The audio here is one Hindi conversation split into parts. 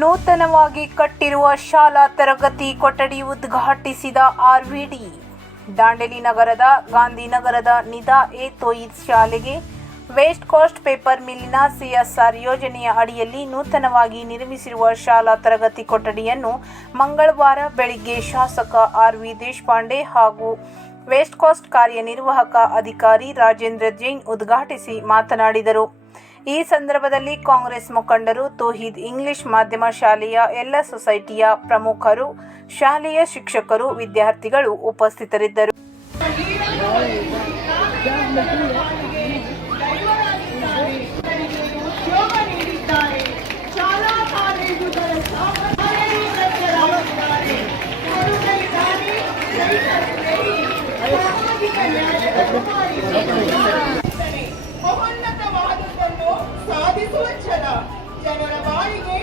ನೂತನವಾಗಿ ಕಟ್ಟಿರುವ ಶಾಲಾ ತರಗತಿ ಕೊಠಡಿ ಉದ್ಘಾಟಿಸಿದ ಆರ್ವಿಡಿ. ದಾಂಡೇಲಿ ನಗರದ ಗಾಂಧಿನಗರದ ನಿದಾ ಎ ತೊಯಿದ್ ಶಾಲೆಗೆ ವೇಸ್ಟ್ ಕೋಸ್ಟ್ ಪೇಪರ್ ಮಿಲ್ಲಿನ CSR ಯೋಜನೆಯ ಅಡಿಯಲ್ಲಿ ನೂತನವಾಗಿ ನಿರ್ಮಿಸಿರುವ ಶಾಲಾ ತರಗತಿ ಕೊಠಡಿಯನ್ನು ಮಂಗಳವಾರ ಬೆಳಿಗ್ಗೆ ಶಾಸಕ ಆರ್.ವಿ. ದೇಶಪಾಂಡೆ ಹಾಗೂ ವೇಸ್ಟ್ ಕೋಸ್ಟ್ ಕಾರ್ಯನಿರ್ವಾಹಕ ಅಧಿಕಾರಿ ರಾಜೇಂದ್ರ ಜೈನ್ ಉದ್ಘಾಟಿಸಿ ಮಾತನಾಡಿದರು. ಈ ಸಂದರ್ಭದಲ್ಲಿ ಕಾಂಗ್ರೆಸ್ ಮುಖಂಡರು, ತೌಹೀದ್ ಇಂಗ್ಲಿಷ್ ಮಾಧ್ಯಮ ಶಾಲೆಯ ಎಲ್ಲ ಸೊಸೈಟಿಯ ಪ್ರಮುಖರು, ಶಾಲೆಯ ಶಿಕ್ಷಕರು, ವಿದ್ಯಾರ್ಥಿಗಳು ಉಪಸ್ಥಿತರಿದ್ದರು. ಸಾಧಿಸುವ ಛಲ ಜನರ ಬಾಳಿಗೆ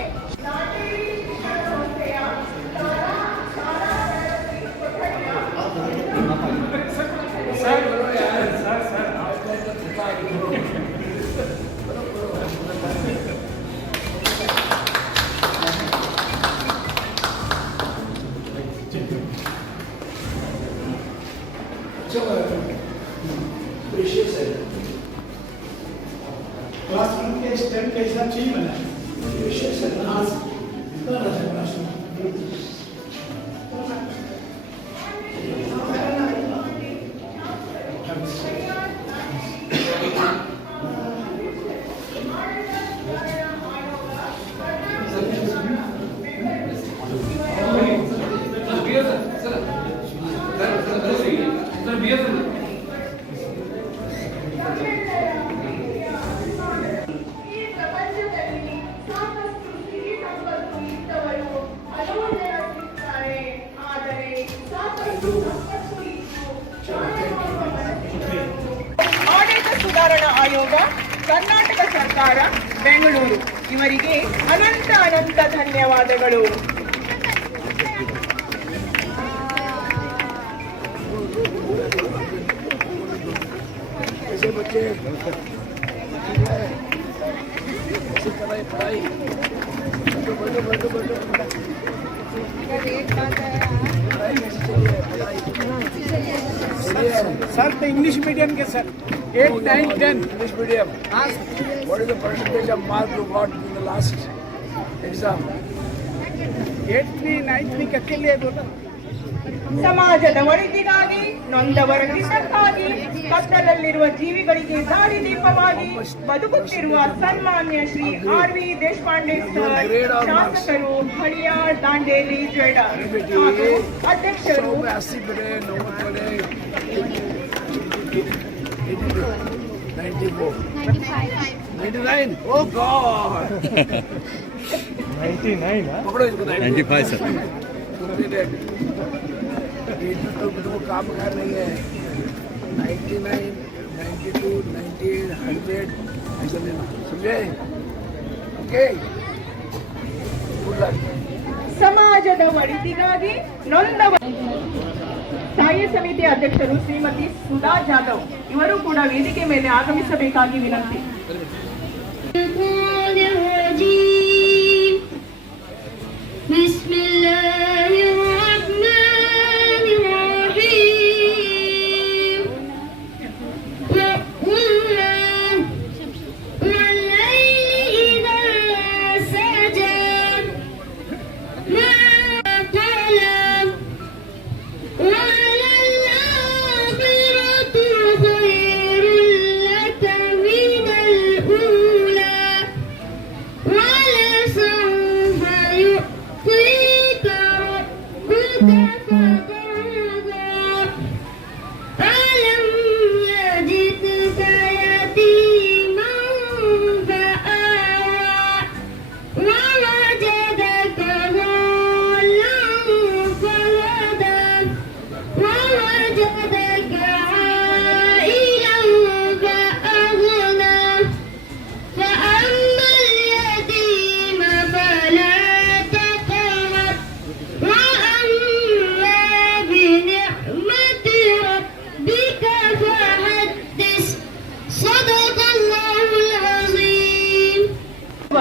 क्लासरूम के स्टैंड के हिसाब से ही बना है विशेष क्लास क्लासरूम ಆಡಳಿತ ಸುಧಾರಣಾ ಆಯೋಗ, ಕರ್ನಾಟಕ ಸರ್ಕಾರ, ಬೆಂಗಳೂರು ಇವರಿಗೆ ಅನಂತ ಧನ್ಯವಾದಗಳು. सर तो इंग्लिश मीडियम के sir 8, 9, 10 English medium. What is the percentage of mark you got in the last exam? 8th, 9th ಅಕೆಲೆ बोला. ಸಮಾಜದ ಒಳಿತಿಗಾಗಿ, ನೊಂದವರ ಹಿತಕ್ಕಾಗಿ, ಕತ್ತಲಲ್ಲಿರುವ ಜೀವಿಗಳಿಗೆ ದಾರಿದೀಪವಾಗಿ ಬದುಕುತ್ತಿರುವ ಸನ್ಮಾನ್ಯ ಶ್ರೀ ಆರ್.ವಿ. ದೇಶಪಾಂಡೆ ಸರ್, ಶಾಸಕರು, ಹಳಿಯಾಳ್, ದಾಂಡೇಲಿ, ಜೊಯ್ಡಾ ಹಾಗೂ ಅಧ್ಯಕ್ಷರು. 99. Oh God. 99, huh? 95 sir. तो काम कर रही है 99, 92, 98, 100 ऐसा लेना, समझे? Okay, good luck. ಸಮಾಜದ ಒಳಿತಿಗಾಗಿ ನೊಂದವ ಸ್ಥಾಯಿ ಸಮಿತಿ ಅಧ್ಯಕ್ಷರು ಶ್ರೀಮತಿ ಸುಧಾ ಜಾಧವ್ ಇವರು ಕೂಡ ವೇದಿಕೆ ಮೇಲೆ ಆಗಮಿಸಬೇಕಾಗಿ ವಿನಂತಿ.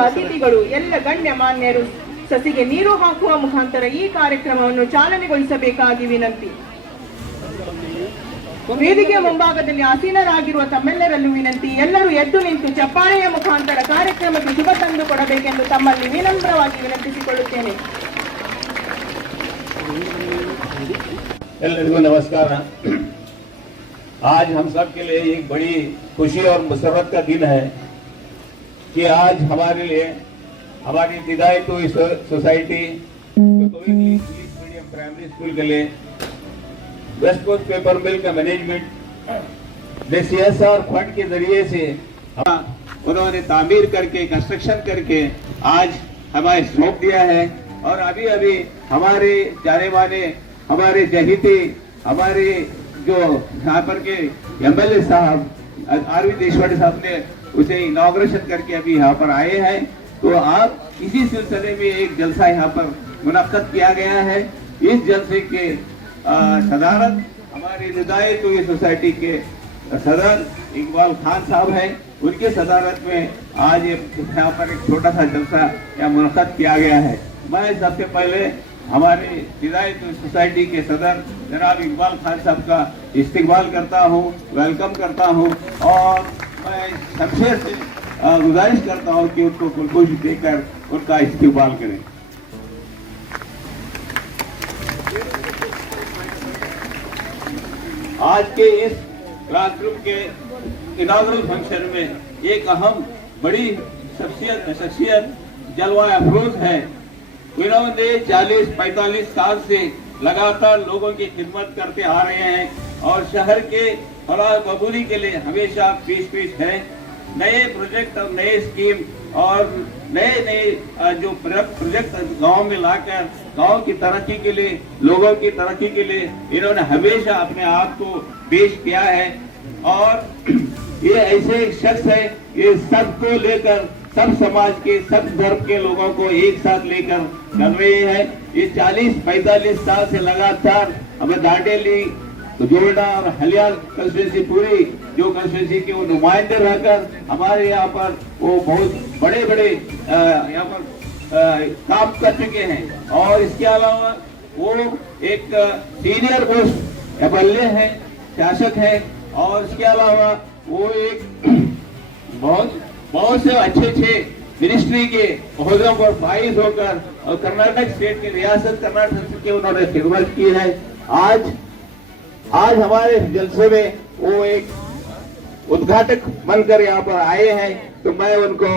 ಅತಿಥಿಗಳು, ಎಲ್ಲ ಗಣ್ಯಮಾನ್ಯರು, ಸಸಿಗೆ ನೀರು ಹಾಕುವ ಮುಖಾಂತರ ಈ ಕಾರ್ಯಕ್ರಮವನ್ನು ಚಾಲನೆಗೊಳಿಸಬೇಕಾಗಿ ವಿನಂತಿ. ವೇದಿಕೆಯ ಮುಂಭಾಗದಲ್ಲಿ ಆಸೀನರಾಗಿರುವ ತಮ್ಮೆಲ್ಲರಲ್ಲೂ ವಿನಂತಿ, ಎಲ್ಲರೂ ಎದ್ದು ನಿಂತು ಚಪ್ಪಾಳೆಯ ಮುಖಾಂತರ ಕಾರ್ಯಕ್ರಮಕ್ಕೆ ಶುಭ ತಂದು ಕೊಡಬೇಕೆಂದು ತಮ್ಮಲ್ಲಿ ವಿನಮ್ರವಾಗಿ ವಿನಂತಿಸಿಕೊಳ್ಳುತ್ತೇನೆ. ಎಲ್ಲರಿಗೂ ನಮಸ್ಕಾರ. आज हम सब के लिए एक बड़ी खुशी और मुसरत का दिन है कि आज हमारे लिए हमारी निदाई तो इस society English medium primary school के लिए वेस्ट कोस्ट पेपर मिल का मैनेजमेंट ने CSR फंड के जरिए से उन्होंने तामीर करके कंस्ट्रक्शन करके आज हमें सौंप दिया है। और अभी अभी हमारे जाने माने हमारे जहीती हमारे जो यहाँ पर के MLA साहब RV देशवाड़ी साहब ने उसे इनॉग्रेशन करके अभी यहाँ पर आए हैं। तो आप इसी सिलसिले में एक जलसा यहाँ पर मुनक्कद किया गया है। इस जलसे के सदारत हमारे निदाई तो ये सोसाइटी के सदर इकबाल खान साहब हैं, उनके सदारत में आज यहाँ पर एक छोटा सा जलसा यहाँ मुनक्कद किया गया है। मैं सबसे पहले हमारे निदाई तो सोसाइटी के सदर जनाब इकबाल खान साहब का इस्तकबाल करता हूँ, वेलकम करता हूँ और मैं शमशेर से गुजारिश करता हूँ कि उनको गुलगोश देकर उनका इस्तकबाल करें। आज के इस क्लासरूम के इनागुरल फंक्शन में एक अहम बड़ी शख्सियत जलवा अफरोज है। इन्होंने 40-45 साल से लगातार लोगों की खिदमत करते आ रहे हैं और शहर के फलाह बबूली के लिए हमेशा पेश है। नए प्रोजेक्ट और नए स्कीम और नए जो प्रोजेक्ट गांव में लाकर गांव की तरक्की के लिए लोगों की तरक्की के लिए इन्होंने हमेशा अपने आप को पेश किया है। और ये ऐसे शख्स है, ये सबको लेकर सब समाज के सब धर्म के लोगों को एक साथ लेकर चल रहे हैं। ये 40-45 साल से लगातार हमें दांडेली जोड़ा और हलियाल कंस्टिट्यूंसी पूरी जो कंस्टिट्यूंसी के वो नुमाइंदे रहकर हमारे यहाँ पर वो बहुत बड़े यहाँ पर काम कर चुके हैं। और इसके अलावा वो एक सीनियर पोस्ट MLA है, शासक है और इसके अलावा वो एक बहुत से अच्छे मिनिस्ट्री के ओहदों पर फाइज होकर और कर्नाटक स्टेट की रियासत कर्नाटक की उन्होंने खिदमत की है। आज हमारे जलसे में वो एक उद्घाटक बनकर यहाँ पर आए हैं। तो मैं उनको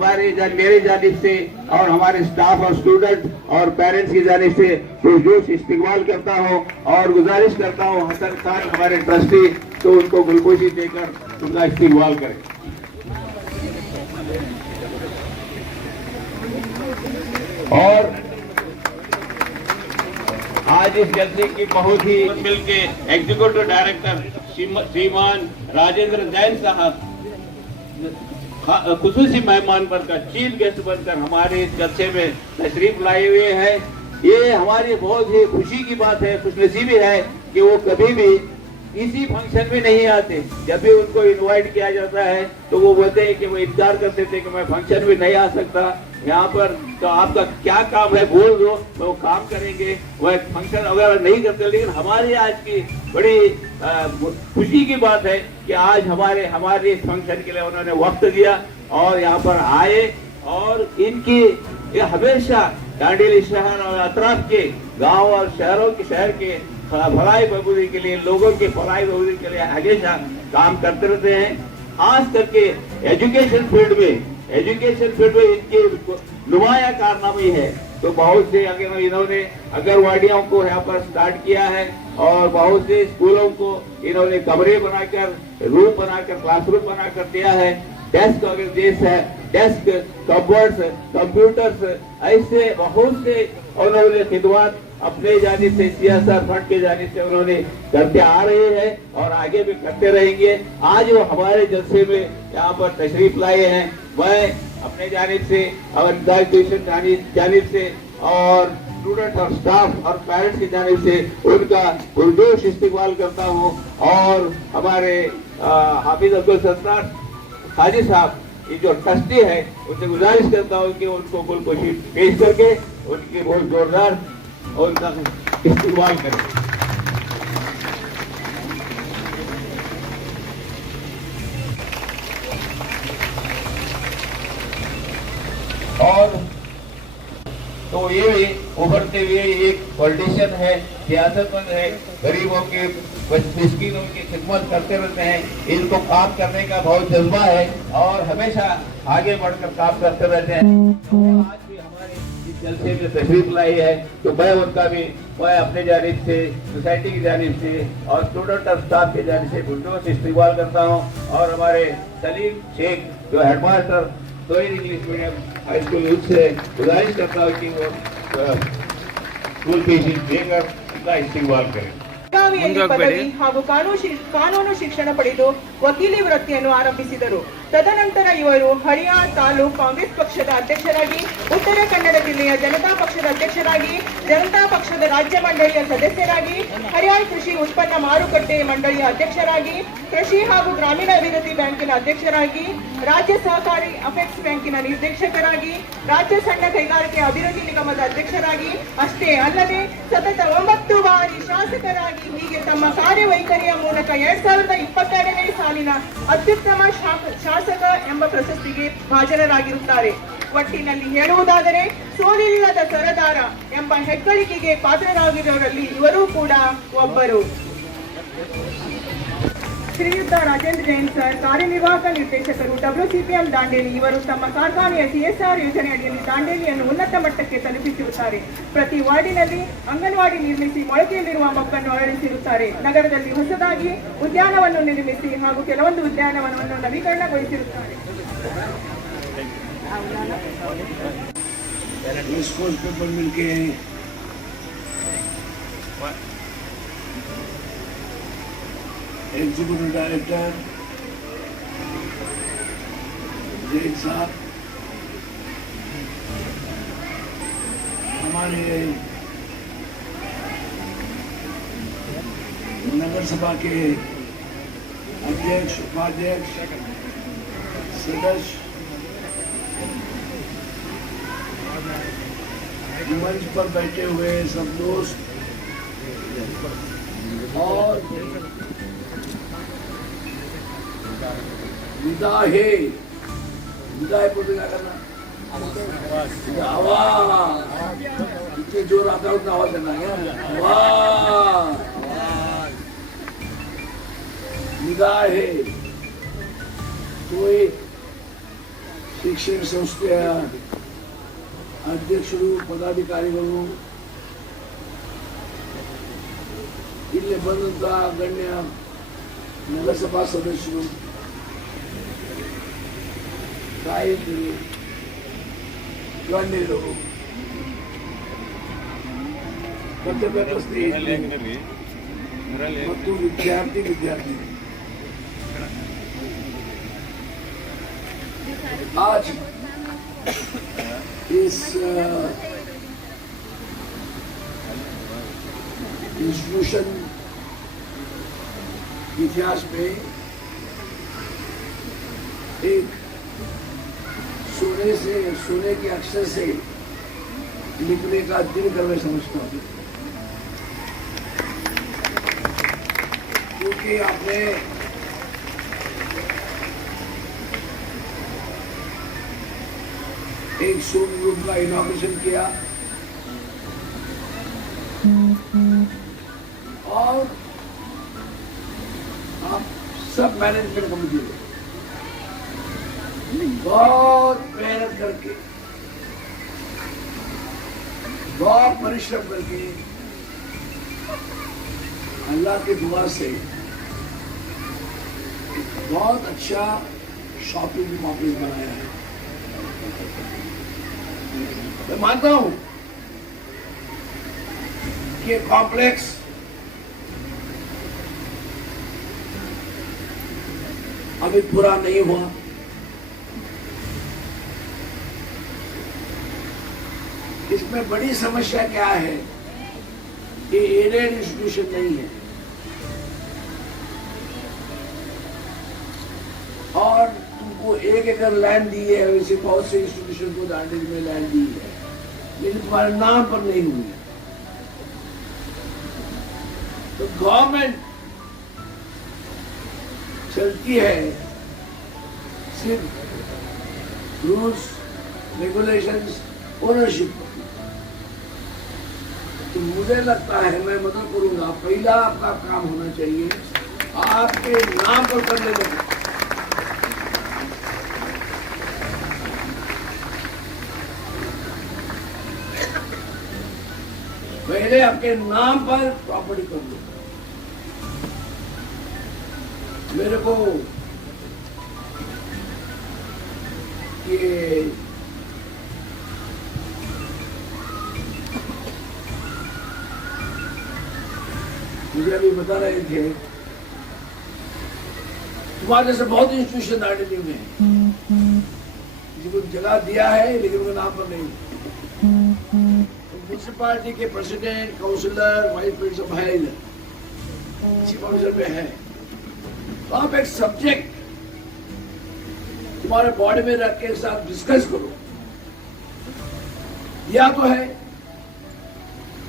मेरी जानिब से और हमारे स्टाफ और स्टूडेंट और पेरेंट्स की जानिब से पुरजोश इस्तकबाल करता हूँ और गुजारिश करता हूँ हसन खान हमारे ट्रस्टी तो उनको गुलगोशी देकर उनका इस्तकबाल करें। और आज इस जलसे की बहुत ही मिलके एग्जीक्यूटिव डायरेक्टर श्रीमान राजेंद्र जैन साहब खुसूसी मेहमान बनकर चीफ गेस्ट बनकर हमारे इस जलसे में तशरीफ लाए हुए हैं। ये हमारी बहुत ही खुशी की बात है, खुशनसीबी है कि वो कभी भी किसी फंक्शन में नहीं आते। जब भी उनको इनवाइट किया जाता है तो वो बोलते हैं कि वो इनकार करते थे कि मैं फंक्शन में नहीं आ सकता यहाँ पर, तो आपका क्या काम है बोल दो तो वो काम करेंगे, वह फंक्शन वगैरह नहीं करते। लेकिन हमारी आज की बड़ी खुशी की बात है कि आज हमारे इस फंक्शन के लिए उन्होंने वक्त दिया और यहाँ पर आए और इनकी हमेशा दांडेली शहर और अतराफ के गांव और शहर के भलाई बबूदी के लिए लोगों के भलाई बबूदी के लिए हमेशा काम करते रहते हैं। खास करके एजुकेशन फील्ड में इनके नुमाया कारनामे है। तो बहुत से इन्होंने आंगनवाड़ियों को यहाँ पर स्टार्ट किया है और बहुत से स्कूलों को इन्होंने कमरे बनाकर रूम बनाकर क्लासरूम बनाकर दिया है। डेस्क डेस्क कबर्ड्स कंप्यूटर्स ऐसे बहुत से उन्होंने खिदमत अपने जानिब से CSR फंड के जानिब से उन्होंने करते आ रहे हैं और आगे भी करते रहेंगे। आज वो हमारे जलसे में यहाँ पर तशरीफ लाए हैं। मैं अपने जानिब से और जानिब से और स्टूडेंट और स्टाफ और पेरेंट्स की जानिब से उनका पुरजोश इस्तकबाल करता हूँ और हमारे हाफिज अब्दुल सत्तार हाजी साहब ये जो ट्रस्टी है उनसे गुजारिश करता हूँ कि उनको गुलगोशी पेश करके उनकी बहुत जोरदार और उनका इस्तेमाल करें। और तो ये भी उभरते हुए एक पॉलिटिशियन है, सियासतमंद है, गरीबों के मिस्किनों की खिदमत करते रहते हैं। इनको काम करने का बहुत जज्बा है और हमेशा आगे बढ़कर काम करते रहते हैं। तो आज भी हमारे इस जलसे में तशरीफ लाई है, तो मैं उनका भी अपने जानिब से, सोसाइटी की जानिब से और स्टूडेंट और स्टाफ की जानिब से गुड्डों से इस्तेमाल करता हूँ। और हमारे सलीम शेख जो हेडमास्टर तो इंग्लिश मीडियम हाई स्कूल उससे गुजारिश करता हूँ कि वो स्कूल फीस देकर उनका इस्तेमाल करें। ಬೆಳಗಾವಿಯಲ್ಲಿ ಪದವಿ ಹಾಗೂ ಕಾನೂನು ಶಿಕ್ಷಣ ಪಡೆದು ವಕೀಲಿ ವೃತ್ತಿಯನ್ನು ಆರಂಭಿಸಿದರು. ತದನಂತರ ಇವರು ಹರಿಯಾಣ ತಾಲೂಕು ಕಾಂಗ್ರೆಸ್ ಪಕ್ಷದ ಅಧ್ಯಕ್ಷರಾಗಿ, ಉತ್ತರ ಕನ್ನಡ ಜಿಲ್ಲೆಯ ಜನತಾ ಪಕ್ಷದ ಅಧ್ಯಕ್ಷರಾಗಿ, ಜನತಾ ಪಕ್ಷದ ರಾಜ್ಯ ಮಂಡಳಿಯ ಸದಸ್ಯರಾಗಿ, ಹರಿಯಾಣ ಕೃಷಿ ಉತ್ಪನ್ನ ಮಾರುಕಟ್ಟೆ ಮಂಡಳಿಯ ಅಧ್ಯಕ್ಷರಾಗಿ, ಕೃಷಿ ಹಾಗೂ ಗ್ರಾಮೀಣ ಅಭಿವೃದ್ಧಿ ಬ್ಯಾಂಕಿನ ಅಧ್ಯಕ್ಷರಾಗಿ, ರಾಜ್ಯ ಸಹಕಾರಿ ಅಪೆಕ್ಸ್ ಬ್ಯಾಂಕಿನ ನಿರ್ದೇಶಕರಾಗಿ, ರಾಜ್ಯ ಸಣ್ಣ ಕೈಗಾರಿಕೆ ಅಭಿವೃದ್ಧಿ ನಿಗಮದ ಅಧ್ಯಕ್ಷರಾಗಿ, ಅಷ್ಟೇ ಅಲ್ಲದೆ ಸತತ 9 ಬಾರಿ ಶಾಸಕರಾಗಿ, ಹೀಗೆ ತಮ್ಮ ಕಾರ್ಯವೈಖರಿಯ ಮೂಲಕ 2022ನೇ ಸಾಲಿನ ಅತ್ಯುತ್ತಮ ಶಾಸಕ ಎಂಬ ಪ್ರಶಸ್ತಿಗೆ ಭಾಜನರಾಗಿರುತ್ತಾರೆ. ಒಟ್ಟಿನಲ್ಲಿ ಹೇಳುವುದಾದರೆ ಸೋಲಿಲ್ಲದ ಸರದಾರ ಎಂಬ ಹೆಗ್ಗಳಿಕೆಗೆ ಪಾತ್ರರಾಗಿರುವವರಲ್ಲಿ ಇವರೂ ಕೂಡ ಒಬ್ಬರು. ಶ್ರೀಯುತ ರಾಜೇಂದ್ರ ಜೈನ್ ಸರ್, ಕಾರ್ಯನಿರ್ವಾಹಕ ನಿರ್ದೇಶಕರು, WCPM ದಾಂಡೇಲಿ. ಇವರು ತಮ್ಮ ಕಾರ್ಖಾನೆಯ CSR ಯೋಜನೆ ಅಡಿಯಲ್ಲಿ ದಾಂಡೇಲಿಯನ್ನು ಉನ್ನತ ಮಟ್ಟಕ್ಕೆ ತಲುಪಿಸಿರುತ್ತಾರೆ. ಪ್ರತಿ ವಾರ್ಡಿನಲ್ಲಿ ಅಂಗನವಾಡಿ ನಿರ್ಮಿಸಿ ಮೊಳಕೆಯಲ್ಲಿರುವ ಮಕ್ಕಳನ್ನು ಅರಳಿಸಿರುತ್ತಾರೆ. ನಗರದಲ್ಲಿ ಹೊಸದಾಗಿ ಉದ್ಯಾನವನ್ನು ನಿರ್ಮಿಸಿ ಹಾಗೂ ಕೆಲವೊಂದು ಉದ್ಯಾನವನವನ್ನು ನವೀಕರಣಗೊಳಿಸಿರುತ್ತಾರೆ. एग्जीक्यूटिव डायरेक्टर जैन साहब, हमारे नगर सभा के अध्यक्ष, उपाध्यक्ष, सदस्य, मंच पर बैठे हुए सब दोस्त और विदा है बोलते क्या करना, आवाज इतनी जोर आता है उतना आवाज करना है। निगाह है कोई शिक्षण संस्था ಅಧ್ಯಕ್ಷರು, ಪದಾಧಿಕಾರಿಗಳು, ಇಲ್ಲಿ ಬಂದಂತ ಗಣ್ಯ ನಗರಸಭಾ ಸದಸ್ಯರು, ಗಾಯಕರು, ಗಣ್ಯರು, ಪತ್ರಕರ್ತ ಸ್ನೇಹಿತರು ಮತ್ತು ವಿದ್ಯಾರ್ಥಿ आज इस इंस्टीट्यूशन इतिहास में एक सोने के अक्षर से लिखने का दिन कर मैं समझता हूँ, क्योंकि आपने एक शोरूम रूम का इनॉग्रेशन किया और आप सब मैनेजमेंट कमेटी बहुत मेहनत करके, बहुत परिश्रम करके, अल्लाह की दुआ से बहुत अच्छा शॉपिंग कॉम्प्लेक्स बनाया है। मैं मानता हूं कि कॉम्प्लेक्स अभी पूरा नहीं हुआ। इसमें बड़ी समस्या क्या है कि एडेड इंस्टीट्यूशन नहीं है और तुमको 1 एकड़ लैंड दी है, वैसे बहुत से इंस्टीट्यूशन को दांडेली में लैंड दी है। लेकिन तुम्हारे नाम पर नहीं हुई है। तो गवर्नमेंट चलती है सिर्फ रूल्स, रेगुलेशंस, ओनरशिप। तो मुझे लगता है, मैं मदद करूंगा, पहला आपका काम होना चाहिए आपके नाम पर करने दें। पहले आपके नाम पर प्रॉपर्टी कर दो। मेरे को ये मुझे अभी बता रहे थे, तुम्हारे जैसे बहुत इंस्टीट्यूशन आरडीडी में है जिनको जगह दिया है लेकिन उनके नाम पर नहीं। म्यूनसिपालिटी के प्रेसिडेंट, काउंसिलर, वाइस प्रिंसिपल है इधर, चीफ ऑफिसर में है। तो आप एक सब्जेक्ट तुम्हारे बॉडी में रख के साथ डिस्कस करो, दिया तो है,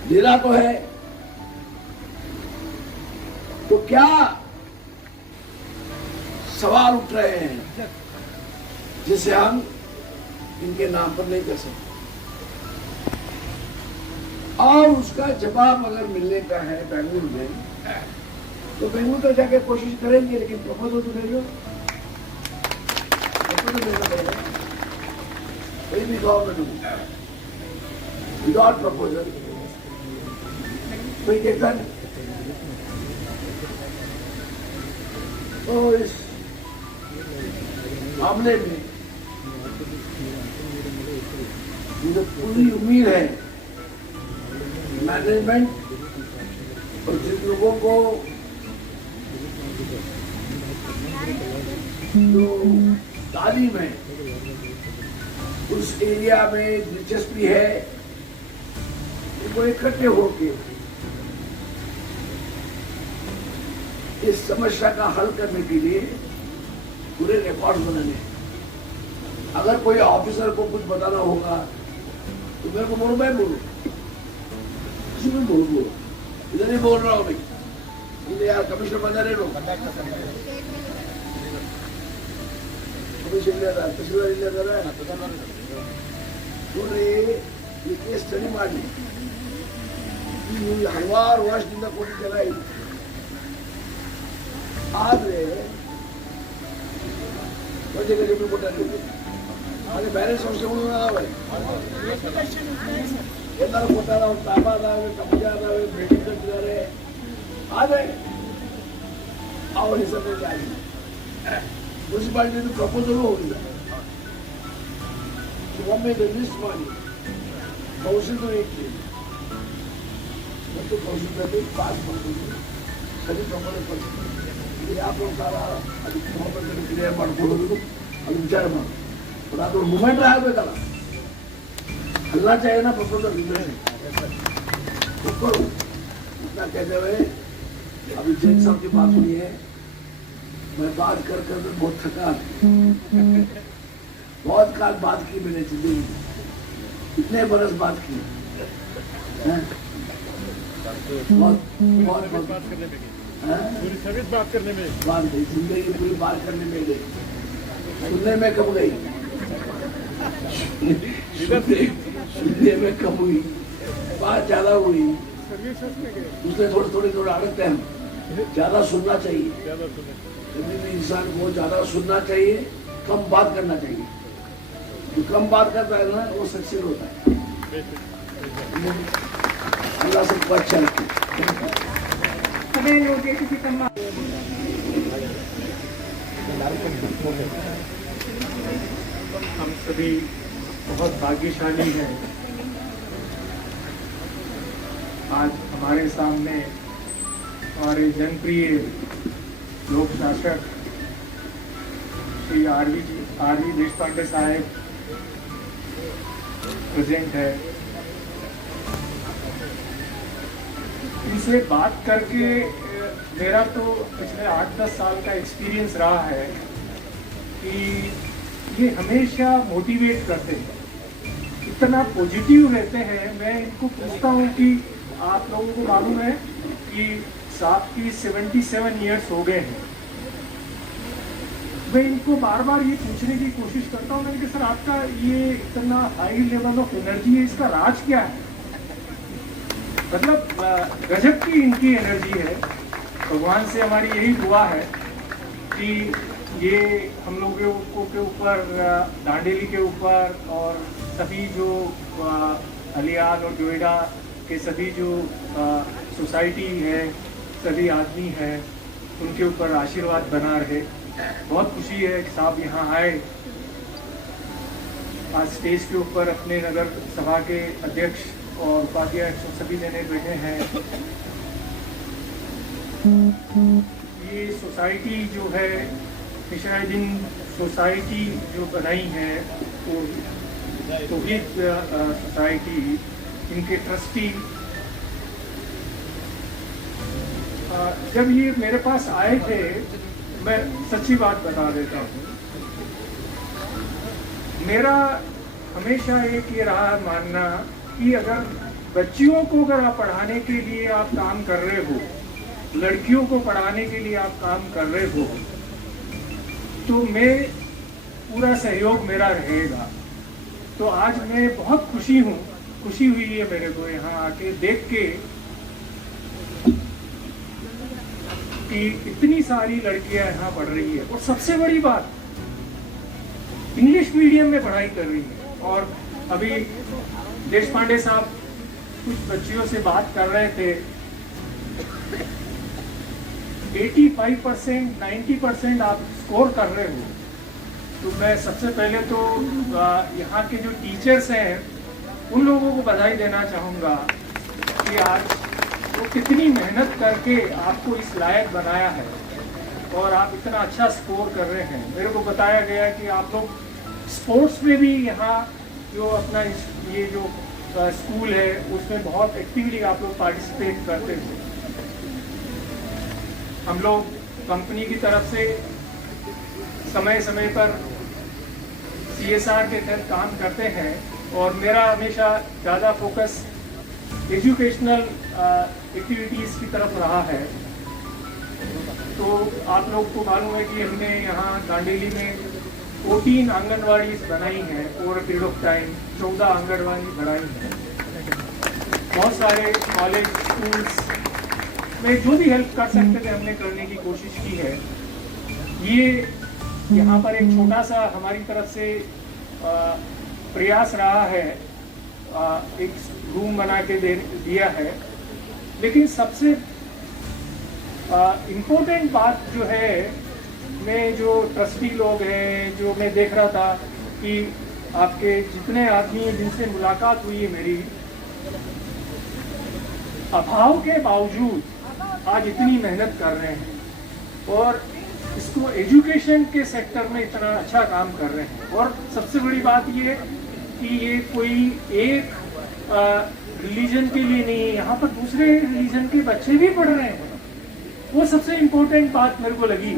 लेना तो है, तो क्या सवाल उठ रहे हैं जिसे हम इनके नाम पर नहीं कर सकते। और उसका जवाब अगर मिलने का है बेंगलुरु में, तो बेंगलुरु तो जाके कोशिश करेंगे, लेकिन प्रपोजल तो भेजो, प्रपोजल भेजना पड़ेगा। कोई भी गवर्नमेंट विदाउट प्रपोजल कोई देखता नहीं। तो इस मामले में मुझे पूरी उम्मीद है मैनेजमेंट और जिन लोगों को जो तालीम है उस एरिया में दिलचस्पी है, उनको इकट्ठे होके इस समस्या का हल करने के लिए पूरे रिकॉर्ड बनाने। अगर कोई ऑफिसर को कुछ बताना होगा तो मेरे को बोलो, मैं बोलूँ, किसी में बोल दो, इधर ही बोल रहा हूँ भाई, यार कमिश्नर बना रहे लोग, ये केस स्टडी ಮಾಡಿ ಹಲವಾರು ವರ್ಷದಿಂದ ಕೊಟ್ಟಿದ್ದೆಲ್ಲ ಇದೆ. ಆದ್ರೆ ಪ್ರಜೆಗಳಿಗೆ ಕೊಟ್ಟಿದ್ದೀವಿ, ಆದ್ರೆ ಬೇರೆ ಸಂಸ್ಥೆಗಳು ಅದಾವೆ, ಎಲ್ಲರೂ ಕೊಟ್ಟಾರ, ಅವ್ರು ತಾಬಾ ಅದಾವೆ, ಕಬ್ಜಾ ಅದಾವೆ, ಬಿಲ್ಡಿಂಗ್ ಕಟ್ಟಿದ್ದಾರೆ, ಆದ್ರೆ ಅವ್ರ ಹೆಸರಲ್ಲಿ ಆಗಿಲ್ಲ. ಮುನ್ಸಿಪಾಲಿಟಿ ಪ್ರಪೋಸಲ್ ಹೋಗಿಲ್ಲ. ಒಮ್ಮೆ ಲಿಸ್ಟ್ ಮಾಡಿ ಕೌನ್ಸಿಲ್ ಇಟ್ಟು ಮತ್ತು ಕೌನ್ಸಿಲ್ನಲ್ಲಿ ಪಾಸ್ ಮಾಡ್ತೀವಿ, ಸರಿ ಪ್ರಪೋಸಲ್ ಕೊಡ್ತೀವಿ. ಇದು ಯಾವ ಪ್ರಕಾರ ಅದಕ್ಕೆ ಮೊಬೈಲ್ ಕ್ಲಿಯರ್ ಮಾಡ್ಕೊಳ್ಳೋದು ಅದು ವಿಚಾರ ಮಾಡೋದು. ಬಟ್ ಅದು ಮೂಮೆಂಟ್ ಆಗಬೇಕಲ್ಲ, हलना चाहिए ना प्रपोजल ऊपर। इतना कहते हुए अभी जैन साहब की बात हुई है, मैं बात कर कर बहुत थका, बहुत काल बात की मैंने जिंदगी में, इतने बरस बात की, बहुत बात करने में, पूरी सर्विस बात करने में, बात गई जिंदगी पूरी बात करने में गई, सुनने में कब गई, सुनने में कम हुई, बात ज्यादा हुई, उसने थोड़ी अड़कते हैं। ज्यादा सुनना चाहिए, कभी भी इंसान को ज्यादा सुनना चाहिए, कम बात करना चाहिए। जो कम बात करता है ना वो सक्सेस होता है। अल्लाह सबको अच्छा रखे। हम सभी बहुत भाग्यशाली हैं, आज हमारे सामने हमारे जनप्रिय लोक शासक श्री आर.वी. देशपांडे साहब प्रेजेंट है। इनसे बात करके मेरा तो पिछले 8-10 साल का एक्सपीरियंस रहा है कि ये हमेशा मोटिवेट करते हैं कि इतना पॉजिटिव रहते हैं। मैं इनको पूछता हूँ कि आप लोगों को मालूम है कि साहब की 77 ईयर्स हो गए हैं। मैं इनको बार बार ये पूछने की कोशिश करता हूँ कि सर आपका ये इतना हाई लेवल ऑफ एनर्जी है, इसका राज क्या है? मतलब गजब की इनकी एनर्जी है। भगवान से हमारी यही दुआ है कि ये हम लोगों के ऊपर, दांडेली के ऊपर और सभी जो अलियाल और जोएडा के सभी जो सोसाइटी है, सभी आदमी हैं, उनके ऊपर आशीर्वाद बना रहे। बहुत खुशी है कि साहब यहाँ आए, आज स्टेज के ऊपर अपने नगर सभा के अध्यक्ष और उपाध्यक्ष सभी जने बैठे हैं। ये सोसाइटी जो है निशामुद्दीन सोसाइटी जो बनाई है वो तौहीद सोसाइटी, इनके ट्रस्टी जब ये मेरे पास आए थे, मैं सच्ची बात बता देता हूँ, मेरा हमेशा एक ये रहा मानना कि अगर बच्चियों को अगर आप पढ़ाने के लिए आप काम कर रहे हो, लड़कियों को पढ़ाने के लिए आप काम कर रहे हो, तो मैं पूरा सहयोग मेरा रहेगा। तो आज मैं बहुत खुशी हुई है मेरे को यहाँ आके देख के कि इतनी सारी लड़कियां यहाँ पढ़ रही है, और सबसे बड़ी बात इंग्लिश मीडियम में पढ़ाई कर रही है। और अभी देशपांडे साहब कुछ बच्चियों से बात कर रहे थे, 85% 90% आप स्कोर कर रहे हो। तो मैं सबसे पहले तो यहाँ के जो टीचर्स हैं उन लोगों को बधाई देना चाहूँगा कि आज वो कितनी मेहनत करके आपको इस लायक बनाया है और आप इतना अच्छा स्कोर कर रहे हैं। मेरे को बताया गया कि आप लोग स्पोर्ट्स में भी यहाँ जो अपना ये जो स्कूल है उसमें बहुत एक्टिवली आप लोग पार्टिसिपेट करते हैं। हम लोग कंपनी की तरफ से समय समय पर CSR के तहत काम करते हैं और मेरा हमेशा ज़्यादा फोकस एजुकेशनल एक्टिविटीज़ की तरफ रहा है। तो आप लोग को मालूम है कि हमने यहाँ दांडेली में 14 आंगनवाड़ी बनाई हैं over a period of time, 14 anganwadi बनाई हैं। बहुत सारे कॉलेज स्कूल्स में जो भी हेल्प कर सकते थे हमने करने की कोशिश की है। ये यहाँ पर एक छोटा सा हमारी तरफ से प्रयास रहा है, एक रूम बना के दिया है। लेकिन सबसे इम्पोर्टेंट बात जो है, मैं जो ट्रस्टी लोग हैं, जो मैं देख रहा था कि आपके जितने आदमी जिनसे मुलाकात हुई है मेरी, अभाव के बावजूद आज इतनी मेहनत कर रहे हैं और इसको एजुकेशन के सेक्टर में इतना अच्छा काम कर रहे हैं। और सबसे बड़ी बात ये कि ये कोई एक रिलीजन के लिए नहीं है, यहाँ पर दूसरे रिलीजन के बच्चे भी पढ़ रहे हैं। वो सबसे इम्पोर्टेंट बात मेरे को लगी,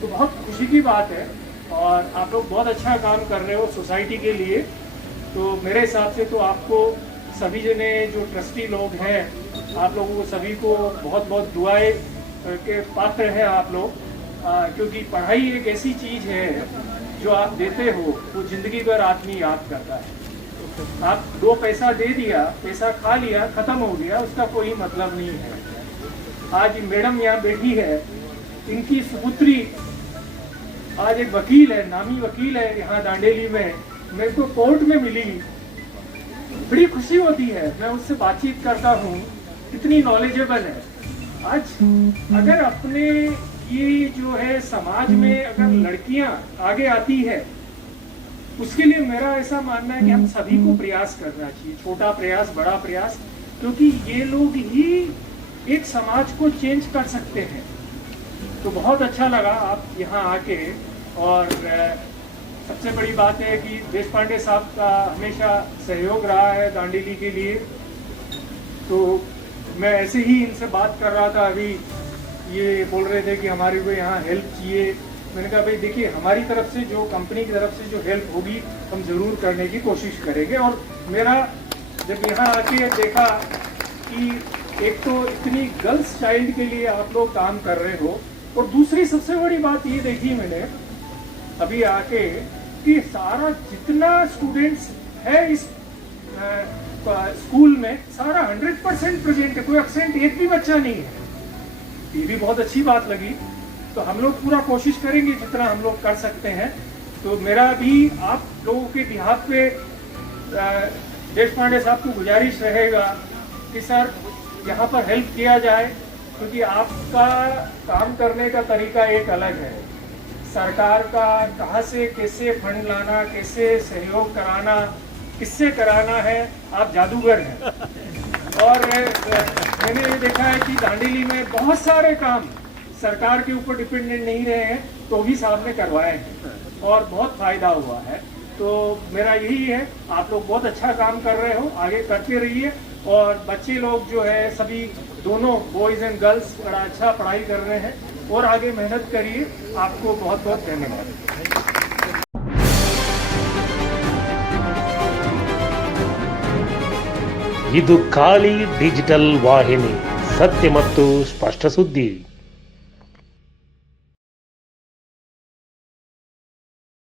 तो बहुत खुशी की बात है। और आप लोग बहुत अच्छा काम कर रहे हो सोसाइटी के लिए। तो मेरे हिसाब से तो आपको सभी जने जो ट्रस्टी लोग हैं, आप लोगों को सभी को बहुत बहुत दुआएं के पात्र हैं आप लोग, क्योंकि पढ़ाई एक ऐसी चीज़ है जो आप देते हो वो जिंदगी भर आदमी याद करता है। आप 2 पैसा दे दिया, पैसा खा लिया, खत्म हो गया, उसका कोई मतलब नहीं है। आज मैडम यहाँ बैठी है, इनकी सुपुत्री आज एक वकील है, नामी वकील है यहाँ दांडेली में। मेरे को कोर्ट में मिली, बड़ी खुशी होती है, मैं उससे बातचीत करता हूँ, कितनी नॉलेजेबल है। आज अगर अपने ये जो है समाज में अगर लड़कियां आगे आती है, उसके लिए मेरा ऐसा मानना है कि हम सभी को प्रयास करना चाहिए, छोटा प्रयास बड़ा प्रयास, क्योंकि ये लोग ही एक समाज को चेंज कर सकते हैं। तो बहुत अच्छा लगा आप यहाँ आके। और सबसे बड़ी बात है कि देशपांडे साहब का हमेशा सहयोग रहा है दांडेली के लिए। तो मैं ऐसे ही इनसे बात कर रहा था, अभी ये बोल रहे थे कि हमारे को यहाँ हेल्प चाहिए। मैंने कहा भाई देखिए, हमारी तरफ से जो कंपनी की तरफ से जो हेल्प होगी हम ज़रूर करने की कोशिश करेंगे। और मेरा जब यहाँ आके देखा कि एक तो इतनी गर्ल्स चाइल्ड के लिए आप लोग काम कर रहे हो, और दूसरी सबसे बड़ी बात ये देखी मैंने अभी आके कि सारा जितना स्टूडेंट्स है इस स्कूल में सारा 100% प्रेजेंट है, कोई एब्सेंट एक भी बच्चा नहीं है। ये भी बहुत अच्छी बात लगी। तो हम लोग पूरा कोशिश करेंगे जितना हम लोग कर सकते हैं। तो मेरा भी आप लोगों के बिहाफ पे देशपांडे साहब को गुजारिश रहेगा कि सर यहाँ पर हेल्प किया जाए, क्योंकि आपका काम करने का तरीका एक अलग है। सरकार का कहाँ से कैसे फंड लाना, कैसे सहयोग कराना, किससे कराना है, आप जादूगर हैं। और मैंने ये देखा है कि दांडेली में बहुत सारे काम सरकार के ऊपर डिपेंडेंट नहीं रहे हैं, तो भी साहब ने करवाए हैं और बहुत फायदा हुआ है। तो मेरा यही है, आप लोग बहुत अच्छा काम कर रहे हो, आगे करते रहिए। और बच्चे लोग जो है सभी दोनों बॉयज़ एंड गर्ल्स बड़ा अच्छा पढ़ाई कर रहे हैं और आगे मेहनत करिए। आपको बहुत बहुत धन्यवाद। ಇದು ಖಾಲಿ ಡಿಜಿಟಲ್ ವಾಹಿನಿ, ಸತ್ಯ ಮತ್ತು ಸ್ಪಷ್ಟ ಸುದ್ದಿ.